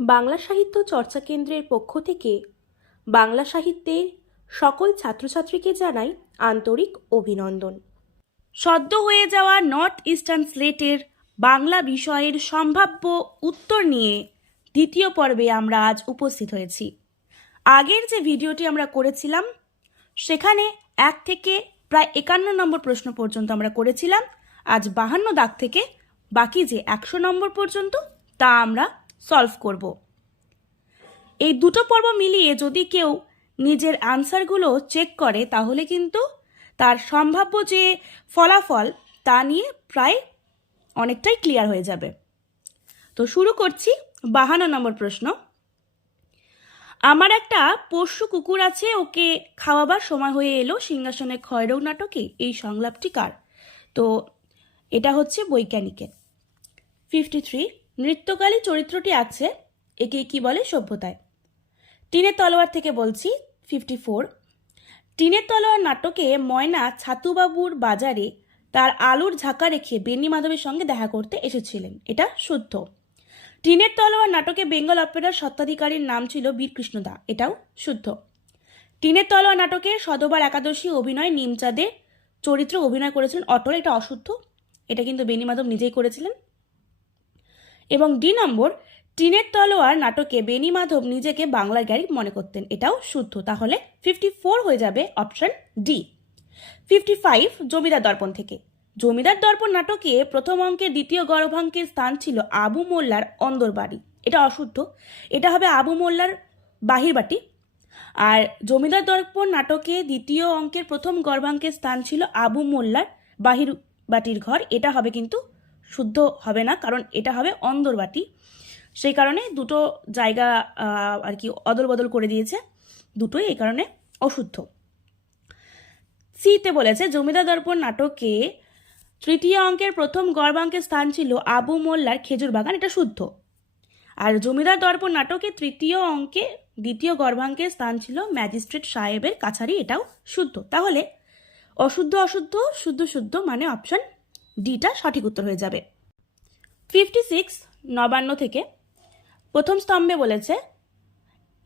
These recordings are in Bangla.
বাংলা সাহিত্য চর্চা কেন্দ্রের পক্ষ থেকে বাংলা সাহিত্যের সকল ছাত্রছাত্রীকে জানাই আন্তরিক অভিনন্দন। সদ্য হয়ে যাওয়া নর্থ ইস্টার্ন স্লেটের বাংলা বিষয়ের সম্ভাব্য উত্তর নিয়ে দ্বিতীয় পর্বে আমরা আজ উপস্থিত হয়েছি। আগের যে ভিডিওটি আমরা করেছিলাম, সেখানে এক থেকে প্রায় একান্ন নম্বর প্রশ্ন পর্যন্ত আমরা করেছিলাম। আজ বাহান্ন দাগ থেকে বাকি যে একশো নম্বর পর্যন্ত তা আমরা সলভ করব। এই দুটো পর্ব মিলিয়ে যদি কেউ নিজের আনসারগুলো চেক করে, তাহলে কিন্তু তার সম্ভাব্য যে ফলাফল, তা নিয়ে প্রায় অনেকটাই ক্লিয়ার হয়ে যাবে। তো শুরু করছি বাহান্ন নম্বর প্রশ্ন। আমার একটা পোষ্য কুকুর আছে, ওকে খাওয়াবার সময় হয়ে এলো। সিংহাসনে ক্ষয়রোগ নাটকে এই সংলাপটি কার? তো এটা হচ্ছে বৈজ্ঞানিকের। ফিফটি থ্রি নৃত্যকালী চরিত্রটি আছে, একে কি বলে? সভ্যতায়। টিনের তলোয়ার থেকে বলছি ফিফটি ফোর টিনের তলোয়ার নাটকে ময়না ছাতুবাবুর বাজারে তার আলুর ঝাঁকা রেখে বেনি মাধবের সঙ্গে দেখা করতে এসেছিলেন। এটা শুদ্ধ। টিনের তলোয়ার নাটকে বেঙ্গল অপেরার স্বত্বাধিকারীর নাম ছিল বীরকৃষ্ণ দা। এটাও শুদ্ধ। টিনের তলোয়ার নাটকে সদবার একাদশী অভিনয় নিমচাঁদের চরিত্র অভিনয় করেছিলেন অটল। এটা অশুদ্ধ। এটা কিন্তু বেনি মাধব নিজেই করেছিলেন। এবং ডি নম্বর, টিনের তলোয়ার নাটকে বেনি মাধব নিজেকে বাংলার গ্যারি মনে করতেন। এটাও শুদ্ধ। তাহলে ফিফটি ফোর হয়ে যাবে option D fifty five Jamidar Darpan থেকে। জমিদার দর্পণ নাটকে প্রথম অঙ্কের দ্বিতীয় গর্ভাঙ্কের স্থান ছিল আবু মোল্লার অন্দরবাড়ি এটা অশুদ্ধ। এটা হবে আবু মোল্লার বাহিরবাটি আর জমিদার দর্পণ নাটকে দ্বিতীয় অঙ্কের প্রথম গর্ভাঙ্কের স্থান ছিল আবু মোল্লার বাহির বাটির ঘর। এটা হবে কিন্তু শুদ্ধ হবে না, কারণ এটা হবে অন্দরবাটি সেই কারণে দুটো জায়গা আর কি অদল বদল করে দিয়েছে, দুটোই এই কারণে অশুদ্ধ। সিতে বলেছে, জমিদার দর্পণ নাটকে তৃতীয় অঙ্কের প্রথম গর্ভাঙ্কের স্থান ছিল আবু মোল্লার খেজুর বাগান, এটা শুদ্ধ। আর জমিদার দর্পণ নাটকে তৃতীয় অঙ্কে, দ্বিতীয় গর্ভাঙ্কের স্থান ছিল ম্যাজিস্ট্রেট সাহেবের কাছারি, এটাও শুদ্ধ। তাহলে অশুদ্ধ অশুদ্ধ, শুদ্ধ শুদ্ধ মানে অপশন ডিটা সঠিক উত্তর হয়ে যাবে। ফিফটি সিক্স নবান্ন থেকে প্রথম স্তম্ভে বলেছে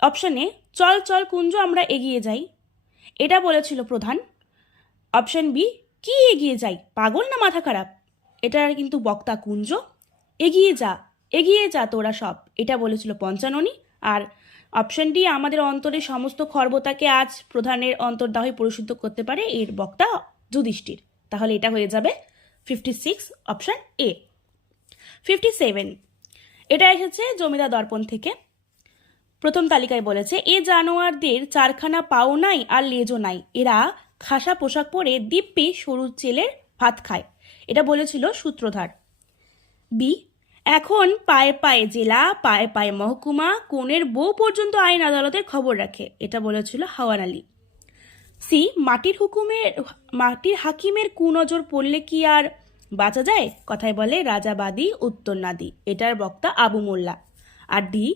অপশানে চল চল, কুঞ্জ, আমরা এগিয়ে যাই। এটা বলেছিল প্রধান। অপশান বি কি এগিয়ে যাই, পাগল না মাথা খারাপ? এটা কিন্তু বক্তা কুঞ্জ। এগিয়ে যা এগিয়ে যা তোরা সব। এটা বলেছিল পঞ্চাননী। আর অপশন ডি আমাদের অন্তরে সমস্ত খর্বতাকে আজ প্রধানের অন্তর্দাহে পরিশুদ্ধ করতে পারে এর বক্তা যুধিষ্ঠির। তাহলে এটা হয়ে যাবে fifty six option A fifty seven এটা এসেছে জমিদার দর্পণ থেকে। প্রথম তালিকায় বলেছে, এ জানোয়ারদের চারখানা পাও নাই আর লেজও নাই। এরা খাসা পোশাক পরে দিব্যি সরু চেলের ভাত খায়। এটা বলেছিল সূত্রধার। বি এখন পায়ে পায়ে জেলা, পায়ে পায়ে মহকুমা, কোণের বউ পর্যন্ত আইন আদালতের খবর রাখে। এটা বলেছিল হাওয়ান আলী। সি মাটির হুকুমের, মাটির হাকিমের কুনজর পড়লে কি আর বাঁচা যায়? কথায় বলে রাজাবাদী উত্তর নাদি এটার বক্তা আবু মোল্লা। আর ডি,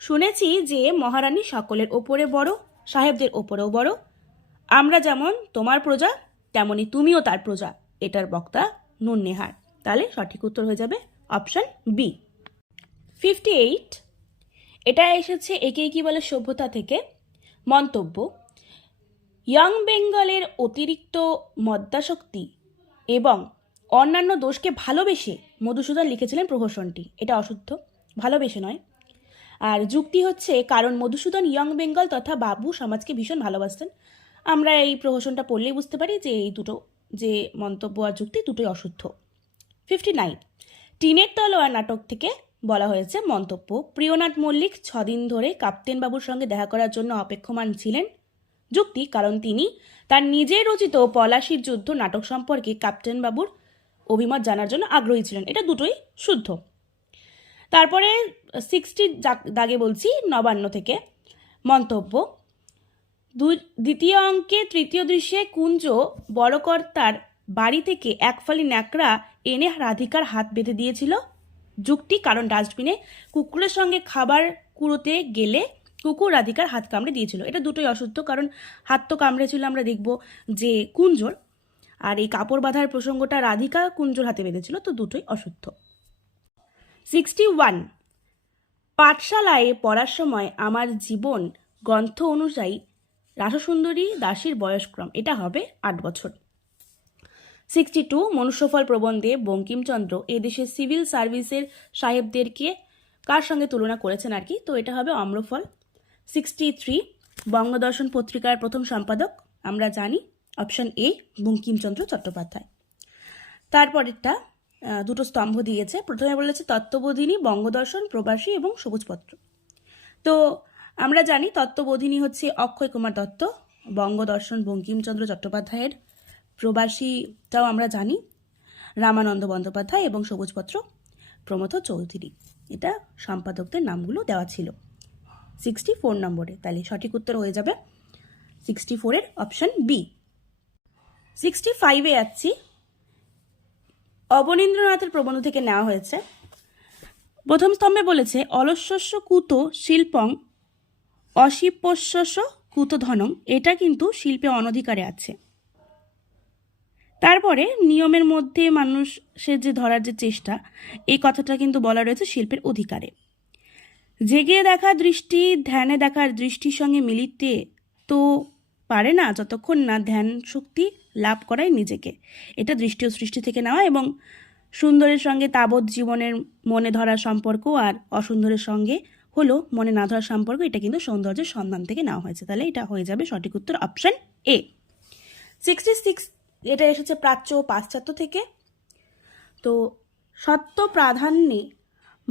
শুনেছি যে মহারানী সকলের ওপরে বড়, সাহেবদের ওপরেও বড়। আমরা যেমন তোমার প্রজা, তেমনি তুমিও তার প্রজা। এটার বক্তা নুন নেহার। তাহলে সঠিক উত্তর হয়ে যাবে অপশন বি ফিফটি এইট এটা এসেছে একে কি বলে সভ্যতা থেকে? মন্তব্য ইয়ং বেঙ্গলের অতিরিক্ত মদ্যাশক্তি এবং অন্যান্য দোষকে ভালোবেসে মধুসূদন লিখেছিলেন প্রহসনটি। এটা অশুদ্ধ, ভালোবেসে নয়। আর যুক্তি হচ্ছে, কারণ মধুসূদন ইয়ং বেঙ্গল তথা বাবু সমাজকে ভীষণ ভালোবাসতেন। আমরা এই প্রহসনটা পড়লেই বুঝতে পারি যে এই দুটো যে মন্তব্য আর যুক্তি দুটোই অশুদ্ধ। Fifty nine. টিনের তলোয়ার নাটক থেকে বলা হয়েছে মন্তব্য। প্রিয়নাথ মল্লিক ছদিন ধরে কাপ্তেন বাবুর সঙ্গে দেখা করার জন্য অপেক্ষমান ছিলেন। যুক্তি, কারণ তিনি তার নিজের রচিত পলাশির যুদ্ধ নাটক সম্পর্কে ক্যাপ্টেন বাবুর অভিমত জানার জন্য আগ্রহী ছিলেন। এটা দুটোই শুদ্ধ। তারপরে সিক্সটি দাগে বলছি, নবান্ন থেকে মন্তব্য। দ্বিতীয় অঙ্কে তৃতীয় দৃশ্যে কুঞ্জ বড়কর্তার বাড়ি থেকে এক ফালি ন্যাকড়া এনে রাধিকার হাত বেঁধে দিয়েছিল। যুক্তি, কারণ ডাস্টবিনে কুকুরের সঙ্গে খাবার কুড়োতে গেলে কুকুর রাধিকার হাত কামড়ে দিয়েছিল। এটা দুটোই অশুদ্ধ, কারণ হাত তো কামড়েছিল, আমরা দেখব যে কুঞ্জর আর এই কাপড় বাঁধার প্রসঙ্গটা রাধিকা কুঞ্জর হাতে বেঁধেছিল, তো দুটোই অশুদ্ধ। সিক্সটি ওয়ান পাঠশালায় পড়ার সময় আমার জীবন গ্রন্থ অনুযায়ী রাসসুন্দরী দাসীর বয়সক্রম, এটা হবে আট বছর। সিক্সটি টু মনুষ্যফল প্রবন্ধে বঙ্কিমচন্দ্র এদেশের সিভিল সার্ভিসের সাহেবদেরকে কার সঙ্গে তুলনা করেছেন আর কি? তো এটা হবে অম্রফল। সিক্সটি থ্রি বঙ্গদর্শন পত্রিকার প্রথম সম্পাদক, আমরা জানি, অপশন এ, বঙ্কিমচন্দ্র চট্টোপাধ্যায়। তারপরেরটা দুটো স্তম্ভ দিয়েছে। প্রথমে বলেছে তত্ত্ববোধিনী, বঙ্গদর্শন, প্রবাসী এবং সবুজপত্র। তো আমরা জানি তত্ত্ববোধিনী হচ্ছে অক্ষয় কুমার দত্ত, বঙ্গদর্শন, বঙ্কিমচন্দ্র চট্টোপাধ্যায়ের প্রবাসীটাও আমরা জানি, রামানন্দ বন্দ্যোপাধ্যায় এবং সবুজপত্র প্রমথ চৌধুরী। এটা সম্পাদকদের নামগুলো দেওয়া ছিল। সিক্সটি ফোর নম্বরে। তাহলে সঠিক উত্তর হয়ে যাবে সিক্সটি ফোরের অপশান বি সিক্সটি ফাইভে যাচ্ছি। অবনীন্দ্রনাথের প্রবন্ধ থেকে নেওয়া হয়েছে। প্রথম স্তম্ভে বলেছে, অলস্যস্য কুত শিল্পং অশিপস্যস্য কুতধনং এটা কিন্তু শিল্পে অনধিকারে আছে। তারপরে নিয়মের মধ্যে মানুষের যে ধরার যে চেষ্টা, এই কথাটা কিন্তু বলা রয়েছে শিল্পের অধিকারে। জেগে দেখা দৃষ্টি, ধ্যানে দেখার দৃষ্টির সঙ্গে মিলিতে তো পারে না, যতক্ষণ না ধ্যান শক্তি লাভ করাই নিজেকে। এটা দৃষ্টি ও সৃষ্টি থেকে নেওয়া এবং সুন্দরের সঙ্গে তাবৎ জীবনের মনে ধরার সম্পর্ক আর অসুন্দরের সঙ্গে হলো মনে না ধরার সম্পর্ক, এটা কিন্তু সৌন্দর্যের সন্ধান থেকে নেওয়া হয়েছে। তাহলে এটা হয়ে যাবে সঠিক উত্তর অপশন এ। সিক্সটি সিক্স এটা এসেছে প্রাচ্য ও পাশ্চাত্য থেকে। তো সত্য প্রাধান্যে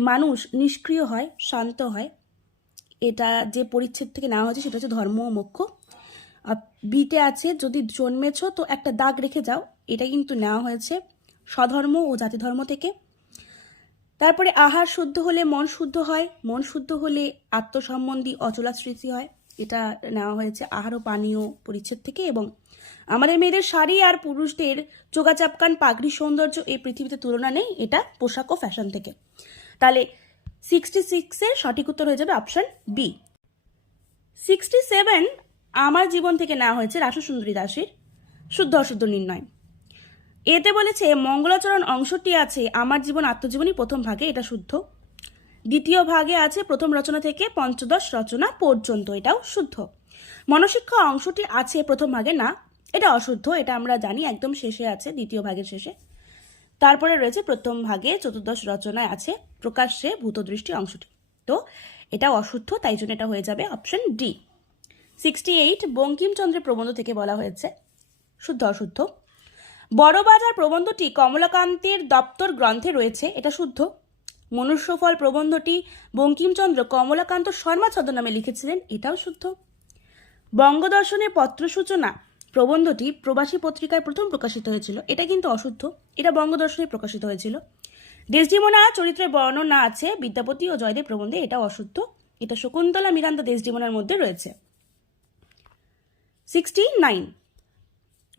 মানুষ নিষ্ক্রিয় হয়, শান্ত হয়। এটা যে পরিচ্ছেদ থেকে নেওয়া হয়েছে সেটা হচ্ছে ধর্ম ও মোক্ষ। বিতে আছে, যদি জন্মেছ তো একটা দাগ রেখে যাও। এটা কিন্তু নেওয়া হয়েছে স্বধর্ম ও জাতি ধর্ম থেকে। তারপরে আহার শুদ্ধ হলে মন শুদ্ধ হয়। মন শুদ্ধ হলে আত্মসম্বন্ধী অচলা স্মৃতি হয়। এটা নেওয়া হয়েছে আহার ও পানীয় পরিচ্ছেদ থেকে এবং আমাদের মেয়েদের শাড়ি আর পুরুষদের চোগাচাপকান পাগড়ি সৌন্দর্য এই পৃথিবীতে তুলনা নেই। এটা পোশাক ও ফ্যাশন থেকে। তাহলে সিক্সটি সিক্সের সঠিক উত্তর হয়ে যাবে অপশন বি সিক্সটি সেভেন আমার জীবন থেকে নেওয়া হয়েছে রাসসুন্দরী দাসের শুদ্ধ অশুদ্ধ নির্ণয়। এতে বলেছে, মঙ্গলাচরণ অংশটি আছে আমার জীবন আত্মজীবনী প্রথম ভাগে, এটা শুদ্ধ। দ্বিতীয় ভাগে আছে প্রথম রচনা থেকে পঞ্চদশ রচনা পর্যন্ত, এটাও শুদ্ধ। মনশিক্ষা অংশটি আছে প্রথম ভাগে, না, এটা অশুদ্ধ, এটা আমরা জানি, একদম শেষে আছে, দ্বিতীয় ভাগের শেষে। তারপরে রয়েছে প্রথম ভাগে চতুর্দশ রচনায় আছে প্রকাশ্যে ভূতদৃষ্টি অংশটি। তো এটা অশুদ্ধ, তাই জন্য এটা হয়ে যাবে অপশন ডি সিক্সটি এইট বঙ্কিমচন্দ্রের প্রবন্ধ থেকে বলা হয়েছে, শুদ্ধ অশুদ্ধ। বড়বাজার প্রবন্ধটি কমলাকান্তের দপ্তর গ্রন্থে রয়েছে, এটা শুদ্ধ। মনুষ্যফল প্রবন্ধটি বঙ্কিমচন্দ্র কমলাকান্ত শর্মা ছদ্মনামে লিখেছিলেন, এটাও শুদ্ধ। বঙ্গদর্শনের পত্র সূচনা প্রবন্ধটি প্রবাসী পত্রিকায় প্রথম প্রকাশিত হয়েছিল। এটা কিন্তু অশুদ্ধ। এটা বঙ্গদর্শনে প্রকাশিত হয়েছিল। দেশডিমোনা চরিত্রের বর্ণনা আছে। বিদ্যাপতি ও জয়দেব প্রবন্ধে এটা অশুদ্ধ। এটা শকুন্তলা মিরান্দা দেশডিমোনার মধ্যে রয়েছে। সিক্সটি নাইন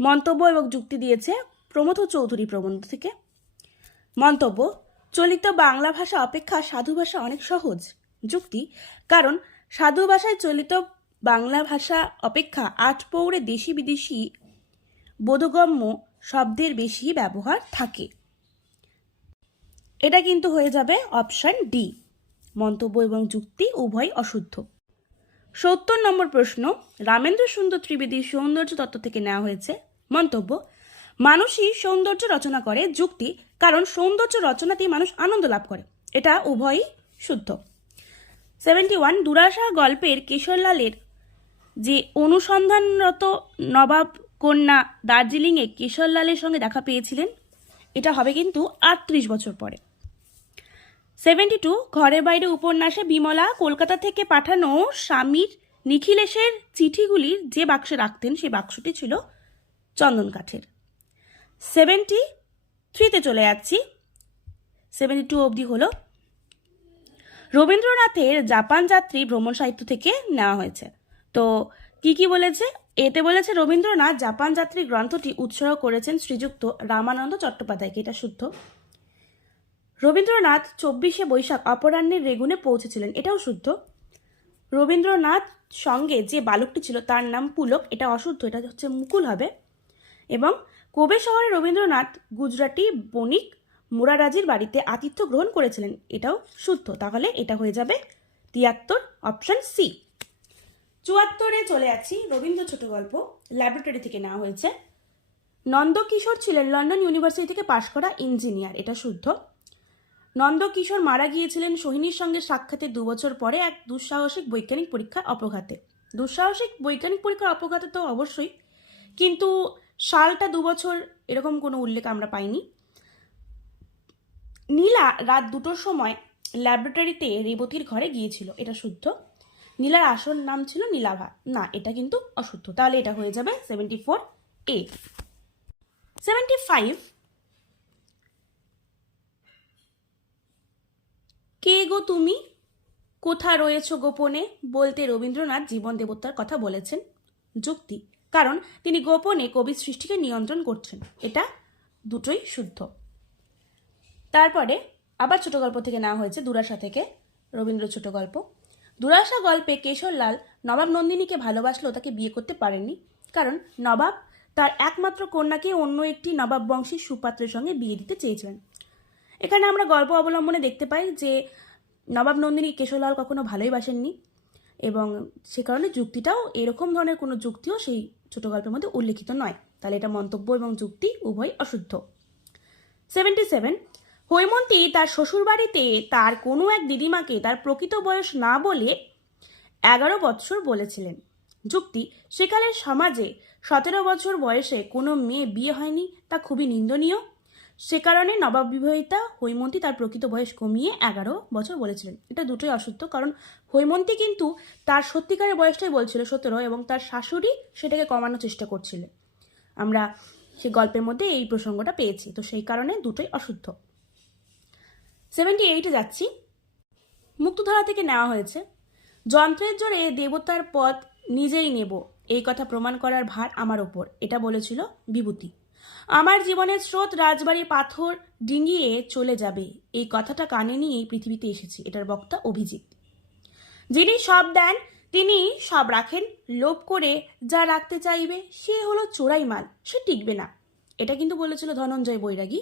মন্তব্য এবং যুক্তি দিয়েছে প্রমথ চৌধুরী প্রবন্ধ থেকে। মন্তব্য, চলিত বাংলা ভাষা অপেক্ষা সাধু ভাষা অনেক সহজ। যুক্তি, কারণ সাধু ভাষায় চলিত বাংলা ভাষা অপেক্ষা আট পৌরে দেশি বিদেশি বোধগম্য শব্দের বেশি ব্যবহার থাকে। এটা কিন্তু হয়ে যাবে অপশন ডি, মন্তব্য এবং যুক্তি উভয় অশুদ্ধ। সত্তর নম্বর প্রশ্ন, রামেন্দ্র সুন্দর ত্রিবেদীর সৌন্দর্য তত্ত্ব থেকে নেওয়া হয়েছে। মন্তব্য, মানুষই সৌন্দর্য রচনা করে, যুক্তি, কারণ সৌন্দর্য রচনাতেই মানুষ আনন্দ লাভ করে। এটা উভয়ই শুদ্ধ। সেভেন্টি ওয়ান দুরাশা গল্পের কেশরলালের যে অনুসন্ধানরত নবাব কন্যা দার্জিলিংয়ে কেশরলালের সঙ্গে দেখা পেয়েছিলেন, এটা হবে কিন্তু আটত্রিশ বছর পরে। সেভেন্টি টু, ঘরের বাইরে উপন্যাসে বিমলা কলকাতা থেকে পাঠানো স্বামীর নিখিলেশের চিঠিগুলির যে বাক্সে রাখতেন, সেই বাক্সটি ছিল চন্দন কাঠের। সেভেন্টি থ্রিতে চলে যাচ্ছি। সেভেন্টি টু অবধি হলো। রবীন্দ্রনাথের জাপান যাত্রী ভ্রমণ সাহিত্য থেকে নেওয়া হয়েছে। তো কি কি বলেছে? এতে বলেছে, রবীন্দ্রনাথ জাপান যাত্রী গ্রন্থটি উৎসর্গ করেছেন শ্রীযুক্ত রামানন্দ চট্টোপাধ্যায়কে। এটা শুদ্ধ। রবীন্দ্রনাথ চব্বিশে বৈশাখ অপরাহ্নের রেগুনে পৌঁছেছিলেন। এটাও শুদ্ধ। রবীন্দ্রনাথ সঙ্গে যে বালকটি ছিল, তার নাম পুলক। এটা অশুদ্ধ, এটা হচ্ছে মুকুল হবে। এবং কোবে শহরে রবীন্দ্রনাথ গুজরাটি বণিক মুরারাজির বাড়িতে আতিথ্য গ্রহণ করেছিলেন? এটাও শুদ্ধ। তাহলে এটা হয়ে যাবে তিয়াত্তর অপশন সি চুয়াত্তরে চলে আছি রবীন্দ্র ছোট গল্প ল্যাবরেটরি থেকে নেওয়া হয়েছে। নন্দকিশোর ছিলেন লন্ডন ইউনিভার্সিটি থেকে পাশ করা ইঞ্জিনিয়ার এটা শুদ্ধ। নন্দকিশোর মারা গিয়েছিলেন সোহিনীর সঙ্গে সাক্ষাতে দু বছর পরে এক দুঃসাহসিক বৈজ্ঞানিক পরীক্ষার অপঘাতে। দুঃসাহসিক বৈজ্ঞানিক পরীক্ষার অপঘাতে তো অবশ্যই, কিন্তু সালটা দু বছর এরকম কোনো উল্লেখ আমরা পাইনি। নীলা রাত দুটোর সময় ল্যাবরেটরিতে রেবতীর ঘরে গিয়েছিল, এটা শুদ্ধ। নীলার আসল নাম ছিল নীলাভা না, এটা কিন্তু অশুদ্ধ। তাহলে এটা হয়ে যাবে seventy four A seventy five কে গো তুমি? কোথা রয়েছো গোপনে? বলতে রবীন্দ্রনাথ জীবন দেবতার কথা বলেছেন। যুক্তি। কারণ তিনি গোপনে কবির সৃষ্টিকে নিয়ন্ত্রণ করছেন। এটা দুটোই শুদ্ধ। তারপরে আবার ছোট গল্প থেকে নেওয়া হয়েছে, দুরাশা থেকে। রবীন্দ্র ছোট গল্প দুরাশা গল্পে কেশরলাল নবাব নন্দিনীকে ভালোবাসলেও তাকে বিয়ে করতে পারেননি। কারণ নবাব তার একমাত্র কন্যাকে অন্য একটি নবাব বংশীর সুপাত্রের সঙ্গে বিয়ে দিতে চেয়েছিলেন। এখানে আমরা গল্প অবলম্বনে দেখতে পাই যে নবাব নন্দিনী কেশরলাল কখনো ভালোই বাসেননি এবং সে কারণে যুক্তিটাও এরকম ধরনের কোনো যুক্তিও সেই ছোট গল্পের মধ্যে উল্লেখিত নয়। তাহলে এটা মন্তব্য এবং যুক্তি উভয় অশুদ্ধ। সেভেন্টি সেভেন হৈমন্তী তার শ্বশুরবাড়িতে তার কোনো এক দিদিমাকে তার প্রকৃত বয়স না বলে এগারো বৎসর বলেছিলেন। যুক্তি, সেকালের সমাজে সতেরো বছর বয়সে কোনো মেয়ে বিয়ে হয়নি তা খুবই নিন্দনীয়। সে কারণে নবাব বিবাহিতা হৈমন্তী তার প্রকৃত বয়স কমিয়ে এগারো বছর বলেছিলেন। এটা দুটোই অসত্য কারণ হৈমন্তী কিন্তু তার সত্যিকারের বয়সটাই বলছিল সতেরো এবং তার শাশুড়ি সেটাকে কমানোর চেষ্টা করছিলেন আমরা সে গল্পের মধ্যে এই প্রসঙ্গটা পেয়েছি। তো সেই কারণে দুটোই অশুদ্ধ সেভেন্টি এইটে যাচ্ছি। মুক্তধারা থেকে নেওয়া হয়েছে। যন্ত্রের জোরে দেবতার পথ নিজেই নেব। এই কথা প্রমাণ করার ভার আমার ওপর, এটা বলেছিল বিভূতি। আমার জীবনের স্রোত রাজবাড়ির পাথর ডিঙিয়ে চলে যাবে। এই কথাটা কানে নিয়েই পৃথিবীতে এসেছি, এটার বক্তা অভিজিৎ। যিনি সব দেন, তিনি সব রাখেন। লোভ করে যা রাখতে চাইবে, সে হলো চোরাই মাল, সে টিকবে না। এটা কিন্তু বলেছিল ধনঞ্জয় বৈরাগী।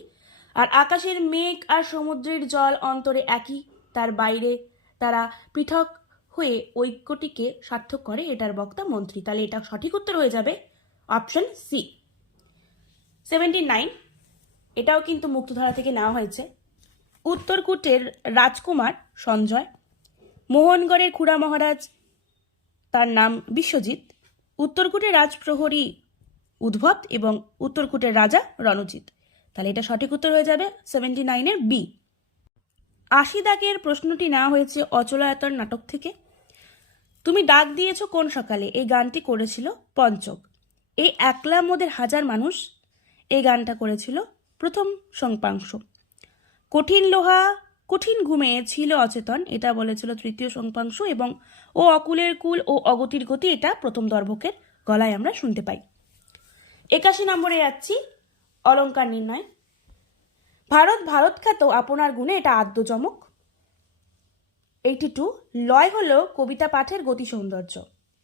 আর আকাশের মেঘ আর সমুদ্রের জল অন্তরে একই, তার বাইরে তারা পৃথক হয়ে ঐক্যটিকে সার্থক করে, এটার বক্তা মন্ত্রী। তাহলে এটা সঠিক উত্তর হয়ে যাবে অপশন সি। সেভেন্টি নাইন এটাও কিন্তু মুক্তধারা থেকে নেওয়া হয়েছে। উত্তরকূটের রাজকুমার সঞ্জয়, মোহনগড়ের খুড়া মহারাজ, তার নাম বিশ্বজিৎ উত্তরকূটের রাজপ্রহরী উদ্ভব এবং উত্তরকূটের রাজা রণজিৎ। তাহলে এটা সঠিক উত্তর হয়ে যাবে সেভেন্টি নাইনের বি আশি দাগের প্রশ্নটি নেওয়া হয়েছে অচলায়তন নাটক থেকে। তুমি ডাক দিয়েছ কোন সকালে? এই গানটি করেছিল পঞ্চক। এই একলা মোদের হাজার মানুষ এই গানটা করেছিল প্রথম সংপাংশ কঠিন লোহা, কঠিন ঘুমে ছিল অচেতন, এটা বলেছিল তৃতীয় সংপাংশ এবং ও অকুলের কুল ও অগতির গতি এটা প্রথম দর্ভকের গলায় আমরা শুনতে পাই। একাশি নম্বরে যাচ্ছি। অলঙ্কার নির্ণয়। ভারত ভারত খ্যাত আপনার গুণে এটা আদ্যজমক এইটি টু লয় হল কবিতা পাঠের গতি সৌন্দর্য।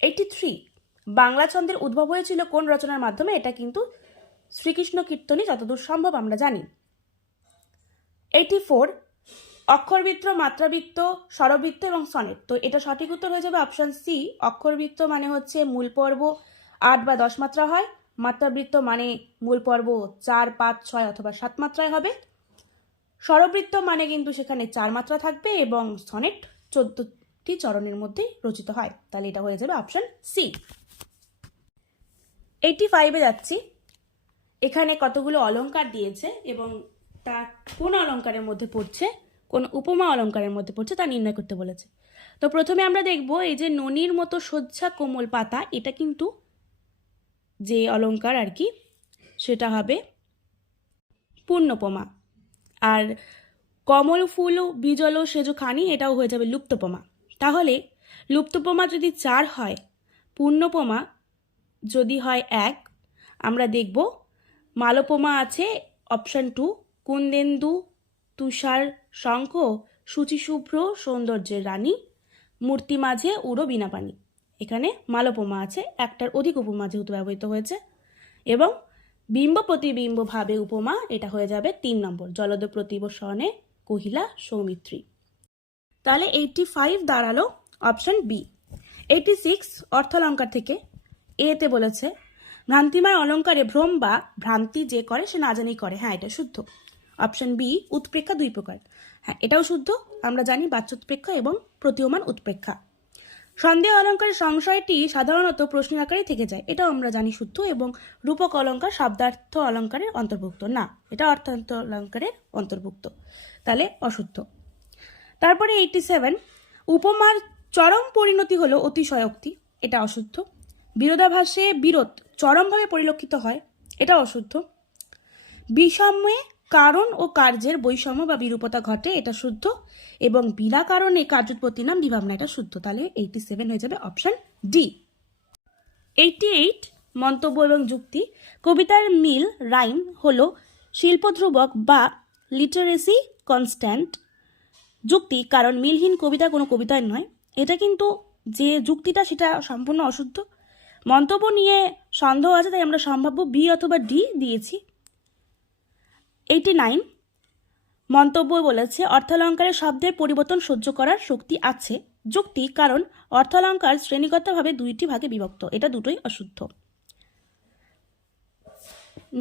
এইটি থ্রি বাংলা ছন্দের উদ্ভব হয়েছিল কোন রচনার মাধ্যমে এটা কিন্তু শ্রীকৃষ্ণ কীর্তনই যতদূর সম্ভব আমরা জানি। এইটি ফোর অক্ষরবৃত্ত, মাত্রাবৃত্ত, স্বরবৃত্ত এবং সনেট। তো এটা সঠিক উত্তর হয়ে যাবে অপশন সি। অক্ষরবৃত্ত মানে হচ্ছে মূল পর্ব, আট বা দশ মাত্রা হয়। মাত্রাবৃত্ত মানে মূল পর্ব চার, পাঁচ, ছয় অথবা সাত মাত্রায় হবে। স্বরবৃত্ত মানে কিন্তু সেখানে চার মাত্রা থাকবে এবং সনেট চোদ্দটি চরণের মধ্যে রচিত হয়। তাহলে এটা হয়ে যাবে অপশন সি। এইটি ফাইভে যাচ্ছি। এখানে কতগুলো অলংকার দিয়েছে এবং তা কোন অলংকারের মধ্যে পড়ছে, কোন উপমা অলংকারের মধ্যে পড়ছে তা নির্ণয় করতে বলেছে। তো প্রথমে আমরা দেখব এই যে ননির মতো সজ্জা কোমল পাতা, এটা কিন্তু যে অলঙ্কার আর কি, সেটা হবে পূর্ণপমা। আর কমল ফুল বিজল সেজ খানি, এটাও হয়ে যাবে লুপ্তপমা। তাহলে লুপ্তপমা যদি চার হয়, পূর্ণপমা যদি হয় এক, আমরা দেখব মালপমা আছে অপশন টু কুন্দেন্দু, তুষার, শঙ্খ শুচিশুভ্র সৌন্দর্যের রানী, মূর্তি মাঝে উড়ো বিনা পানি এখানে মালপমা আছে, একটার অধিক উপমা যেহেতু ব্যবহৃত হয়েছে। এবং বিম্ব প্রতিবিম্ব ভাবে উপমা, এটা হয়ে যাবে তিন নম্বর, জলদ প্রতিব সনে কহিলা সৌমিত্রী। তাহলে এইটটি ফাইভ দাঁড়াল অপশন বি এইটটি সিক্স অর্থালঙ্কার থেকে এতে বলেছে ভ্রান্তিময় অলঙ্কারে ভ্রম বা ভ্রান্তি যে করে সে না জানি করে। হ্যাঁ এটা শুদ্ধ। অপশন বি উৎপ্রেক্ষা দুই প্রকার। হ্যাঁ এটাও শুদ্ধ, আমরা জানি বাচ্যোৎপ্রেক্ষা এবং প্রতীয়মান উৎপ্রেক্ষা। সন্দেহ অলঙ্কারের সংশয়টি সাধারণত প্রশ্নের আকারেই থেকে যায়। এটা আমরা জানি শুদ্ধ এবং রূপক অলঙ্কার শব্দার্থ অলঙ্কারের অন্তর্ভুক্ত না। এটা অর্থান্ত অলঙ্কারের অন্তর্ভুক্ত। তাহলে অশুদ্ধ। তারপরে এইটটি সেভেন উপমার চরম পরিণতি হলো অতিশয়োক্তি। এটা অশুদ্ধ। বিরোধাভাসে বিরোধ চরমভাবে পরিলক্ষিত হয়। এটা অশুদ্ধ। বিষম্যে কারণ ও কার্যের বৈষম্য বা বিরূপতা ঘটে, এটা শুদ্ধ। এবং বিনা কারণে কার্যোৎপত্তি নাম বিভাবনা এটা শুদ্ধ। তাহলে এইটটি সেভেন হয়ে যাবে অপশন ডি এইটটি এইট মন্তব্য এবং যুক্তি। কবিতার মিল রাইম হলো শিল্পধ্রুবক বা লিটারেসি কনস্ট্যান্ট যুক্তি, কারণ মিলহীন কবিতা কোনো কবিতায় নয়। এটা কিন্তু যে যুক্তিটা, সেটা সম্পূর্ণ অশুদ্ধ। মন্তব্য নিয়ে সন্দেহ আছে, তাই আমরা সম্ভাব্য বি অথবা ডি দিয়েছি। Eighty nine. মন্তব্য বলেছে, অর্থালঙ্কারের শব্দের পরিবর্তন সহ্য করার শক্তি আছে, যুক্তি, কারণ অর্থালঙ্কার শ্রেণীগতভাবে দুইটি ভাগে বিভক্ত, এটা দুটোই অশুদ্ধ।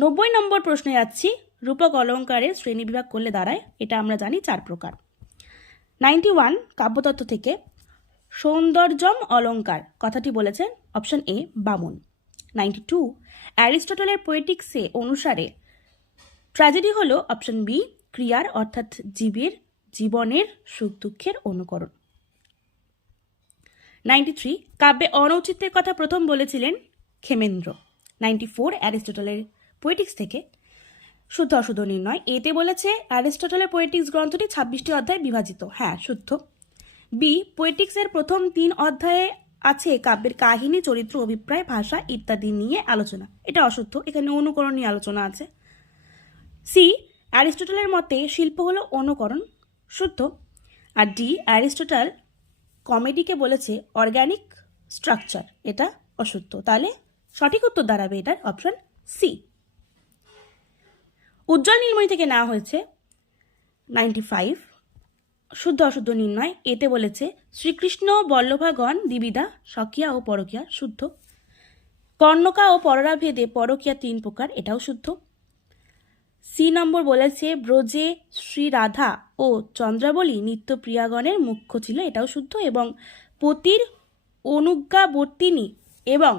নব্বই নম্বর প্রশ্নে যাচ্ছি, রূপক অলঙ্কারের শ্রেণীবিভাগ করলে দাঁড়ায়, এটা আমরা জানি চার প্রকার। নাইনটি ওয়ান, কাব্যতত্ত্ব থেকে, সৌন্দর্যম অলঙ্কার, কথাটি বলেছেন অপশন এ, বামন। নাইনটি টু, অ্যারিস্টটলের পোয়েটিক্সে অনুসারে ট্র্যাজেডি হলো অপশন বি ক্রিয়ার অর্থাৎ জীবের, জীবনের সুখ দুঃখের অনুকরণ। নাইনটি থ্রি কাব্যে অনৌচিত্যের কথা প্রথম বলেছিলেন ক্ষেমেন্দ্র। নাইনটি ফোর অ্যারিস্টটলের পোয়েটিক্স থেকে। শুদ্ধ অশুদ্ধ নির্ণয়, এতে বলেছে অ্যারিস্টটলের পোয়েটিক্স গ্রন্থটি ছাব্বিশটি অধ্যায় বিভাজিত। হ্যাঁ শুদ্ধ। বি পোয়েটিক্সের প্রথম তিন অধ্যায়ে আছে কাব্যের কাহিনী, চরিত্র, অভিপ্রায়, ভাষা ইত্যাদি নিয়ে আলোচনা। এটা অশুদ্ধ, এখানে অনুকরণ নিয়ে আলোচনা আছে। সি অ্যারিস্টটলের মতে শিল্প হলো অনুকরণ, শুদ্ধ। আর ডি অ্যারিস্টটল কমেডিকে বলেছে অর্গ্যানিক স্ট্রাকচার এটা অশুদ্ধ। তাহলে সঠিক উত্তর দাঁড়াবে এটার অপশন সি উজ্জ্বল নীলমণি থেকে নেওয়া হয়েছে নাইনটি ফাইভ শুদ্ধ অশুদ্ধ নির্ণয় এতে বলেছে শ্রীকৃষ্ণ, বল্লভাগণ দিবিদা সকিয়া ও পরকীয়া, শুদ্ধ। কর্ণকা ও পররা ভেদে পরকীয়া তিন প্রকার, এটাও শুদ্ধ। সি নম্বর বলেছে, ব্রজে শ্রী রাধা ও চন্দ্রাবলী নিত্যপ্রিয়াগণের মুখ্য ছিল, এটাও শুদ্ধ, এবং পতির অনুজ্ঞাবর্তিনী এবং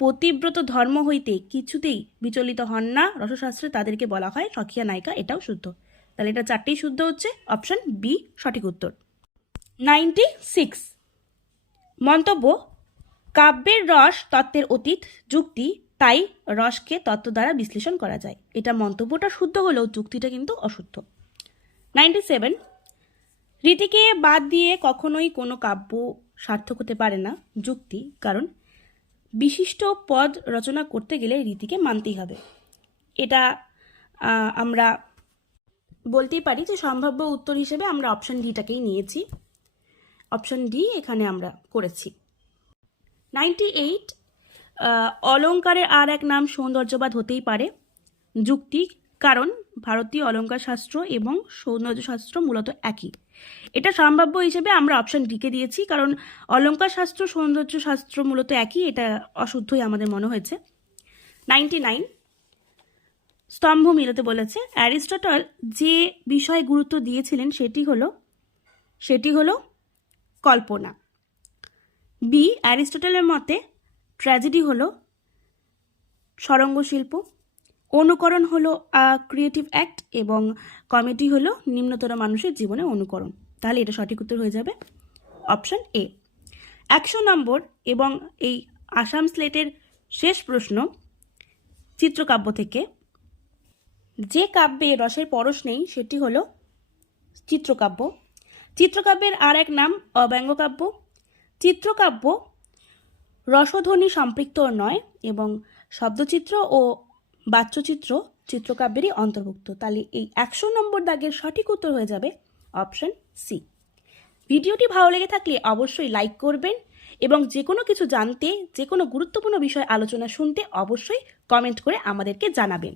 পতিব্রত ধর্ম হইতে কিছুতেই বিচলিত হন না। রসশাস্ত্রে তাদেরকে বলা হয় সখিয়া নায়িকা, এটাও শুদ্ধ। তাহলে এটা চারটেই শুদ্ধ হচ্ছে। অপশন বি, সঠিক উত্তর। Ninety six. মন্তব্য, কাব্যের রস তত্ত্বের অতীত যুক্তি তাই রসকে তত্ত্ব দ্বারা বিশ্লেষণ করা যায়। এটা মন্তব্যটা শুদ্ধ হলেও যুক্তিটা কিন্তু অশুদ্ধ। নাইনটি সেভেন, রীতিকে বাদ দিয়ে কখনোই কোনো কাব্য সার্থক হতে পারে না, যুক্তি, কারণ বিশিষ্ট পদ রচনা করতে গেলে রীতিকে মানতেই হবে। এটা আমরা বলতেই পারি যে সম্ভাব্য উত্তর হিসেবে আমরা অপশন ডিটাকেই নিয়েছি। অপশন ডি এখানে আমরা করেছি। নাইনটি এইট অলঙ্কারের আর এক নাম সৌন্দর্যবাদ হতেই পারে যুক্তি, কারণ ভারতীয় অলঙ্কার শাস্ত্র এবং সৌন্দর্য শাস্ত্র মূলত একই। এটা সম্ভাব্য হিসেবে আমরা অপশন ডিকে দিয়েছি, কারণ অলঙ্কার শাস্ত্র সৌন্দর্য শাস্ত্র মূলত একই, এটা অশুদ্ধই আমাদের মনে হয়েছে। নাইনটি নাইন স্তম্ভ মিলতে বলেছে, অ্যারিস্টটল যে বিষয়ে গুরুত্ব দিয়েছিলেন সেটি হলো সেটি হলো কল্পনা। বি অ্যারিস্টটলের মতে ট্র্যাজেডি হলো সরঙ্গ শিল্প, অনুকরণ হলো ক্রিয়েটিভ অ্যাক্ট এবং কমেডি হলো নিম্নতর মানুষের জীবনে অনুকরণ। তাহলে এটা সঠিক উত্তর হয়ে যাবে অপশন এ একশো নম্বর এবং এই আসাম স্লেটের শেষ প্রশ্ন, চিত্রকাব্য থেকে। যে কাব্যে রসের পরশ নেই, সেটি হলো চিত্রকাব্য। চিত্রকাব্যের আর এক নাম অব্যঙ্গকাব্য। চিত্রকাব্য রসধ্বনি সম্পৃক্ত নয় এবং শব্দচিত্র ও বাচ্যচিত্র চিত্রকাব্যেরই অন্তর্ভুক্ত। তাহলে এই একশো নম্বর দাগের সঠিক উত্তর হয়ে যাবে অপশন সি। ভিডিওটি ভালো লেগে থাকলে অবশ্যই লাইক করবেন এবং যে কোনো কিছু জানতে, যে কোনো গুরুত্বপূর্ণ বিষয় আলোচনা শুনতে অবশ্যই কমেন্ট করে আমাদেরকে জানাবেন।